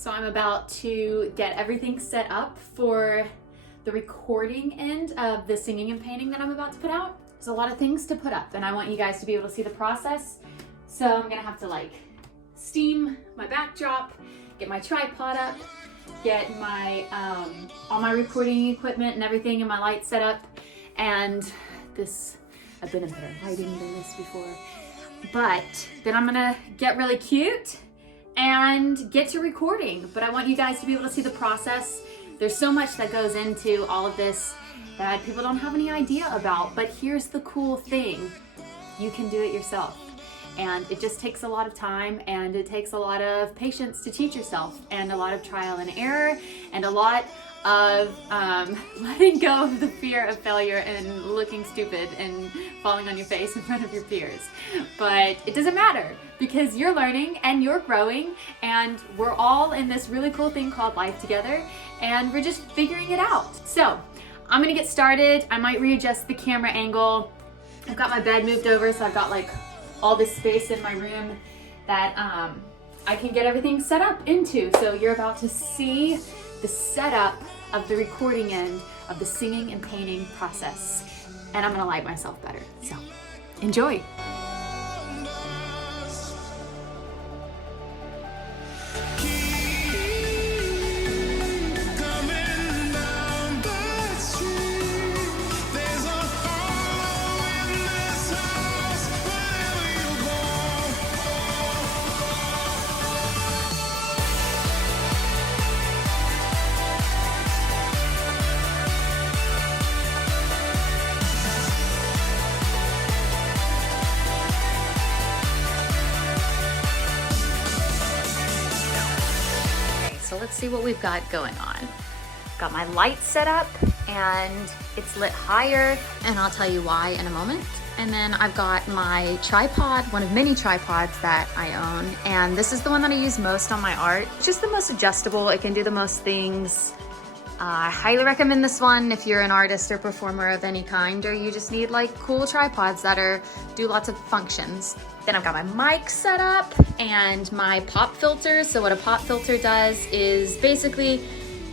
So I'm about to get everything set up for the recording end of the singing and painting that I'm about to put out. There's a lot of things to put up and I want you guys to be able to see the process. So I'm gonna have to like steam my backdrop, get my tripod up, get my all my recording equipment and everything and my lights set up. And this, I've been in better lighting than this before. But then I'm gonna get really cute and get to recording. But I want you guys to be able to see the process. There's so much that goes into all of this that people don't have any idea about. But here's the cool thing. You can do it yourself. And it just takes a lot of time and it takes a lot of patience to teach yourself and a lot of trial and error and a lot of letting go of the fear of failure and looking stupid and falling on your face in front of your peers. But it doesn't matter because you're learning and you're growing and we're all in this really cool thing called life together and we're just figuring it out. So I'm gonna get started. I might readjust the camera angle. I've got my bed moved over so I've got like all this space in my room that I can get everything set up into. So you're about to see the setup of the recording end of the singing and painting process. And I'm gonna like myself better, so enjoy. So let's see what we've got going on. Got my lights set up and it's lit higher and I'll tell you why in a moment. And then I've got my tripod, one of many tripods that I own. And this is the one that I use most on my art. It's just the most adjustable. It can do the most things. I highly recommend this one if you're an artist or performer of any kind, or you just need like cool tripods that do lots of functions. Then I've got my mic set up and my pop filter. So what a pop filter does is basically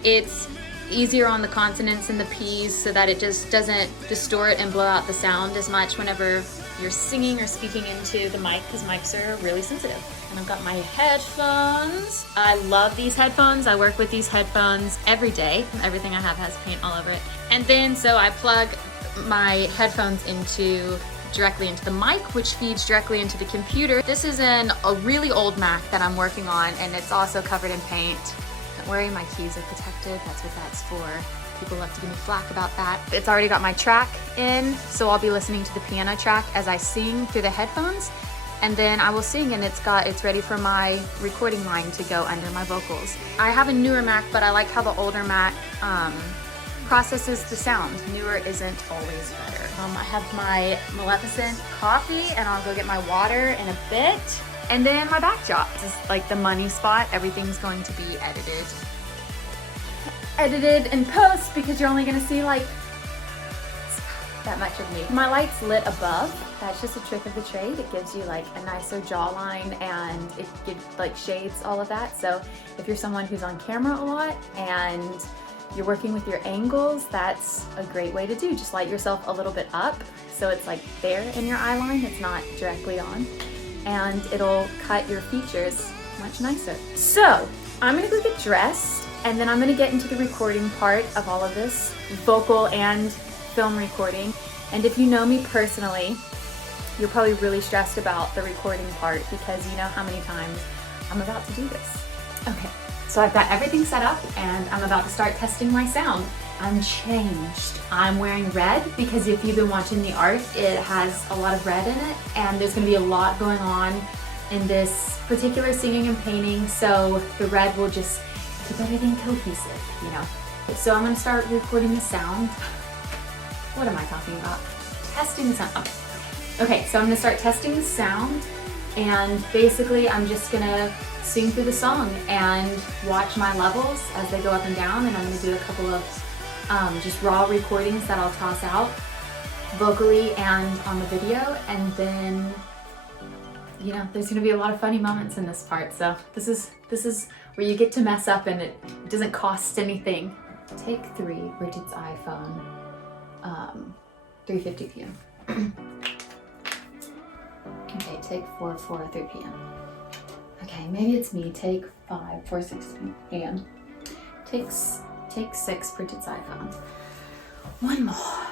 it's easier on the consonants and the P's so that it just doesn't distort and blow out the sound as much whenever you're singing or speaking into the mic, because mics are really sensitive. And I've got my headphones. I love these headphones. I work with these headphones every day. Everything I have has paint all over it. And then so I plug my headphones directly into the mic, which feeds directly into the computer. This is a really old Mac that I'm working on and it's also covered in paint. Don't worry, my keys are protected. That's what that's for. People love to give me flack about that. It's already got my track in, so I'll be listening to the piano track as I sing through the headphones, and then I will sing and it's ready for my recording line to go under my vocals. I have a newer Mac, but I like how the older Mac processes the sound. Newer isn't always better. I have my Maleficent coffee and I'll go get my water in a bit. And then my backdrop. This is like the money spot. Everything's going to be edited in post because you're only gonna see like that much of me. My light's lit above. That's just a trick of the trade. It gives you like a nicer jawline and it gives like shades, all of that. So if you're someone who's on camera a lot and you're working with your angles, that's a great way to do. Just light yourself a little bit up so it's like there in your eye line, it's not directly on, and it'll cut your features much nicer. So I'm gonna go get dressed and then I'm gonna get into the recording part of all of this, vocal and film recording. And if you know me personally, you're probably really stressed about the recording part because you know how many times I'm about to do this. Okay. So I've got everything set up and I'm about to start testing my sound. I'm changed. I'm wearing red because if you've been watching the art, it has a lot of red in it and there's gonna be a lot going on in this particular singing and painting, so the red will just keep everything cohesive, you know. So I'm gonna start recording the sound. What am I talking about? Testing the sound. Okay, so I'm gonna start testing the sound and basically I'm just gonna sing through the song and watch my levels as they go up and down, and I'm gonna do a couple of just raw recordings that I'll toss out vocally and on the video, and then you know, there's gonna be a lot of funny moments in this part. So this is where you get to mess up and it doesn't cost anything. Take 3, Bridget's iPhone, 3:50 p.m. Okay, take 4, 3 p.m. Okay, maybe it's me. Take 5, 4:16 p.m. Take 6, Bridget's iPhone. One more.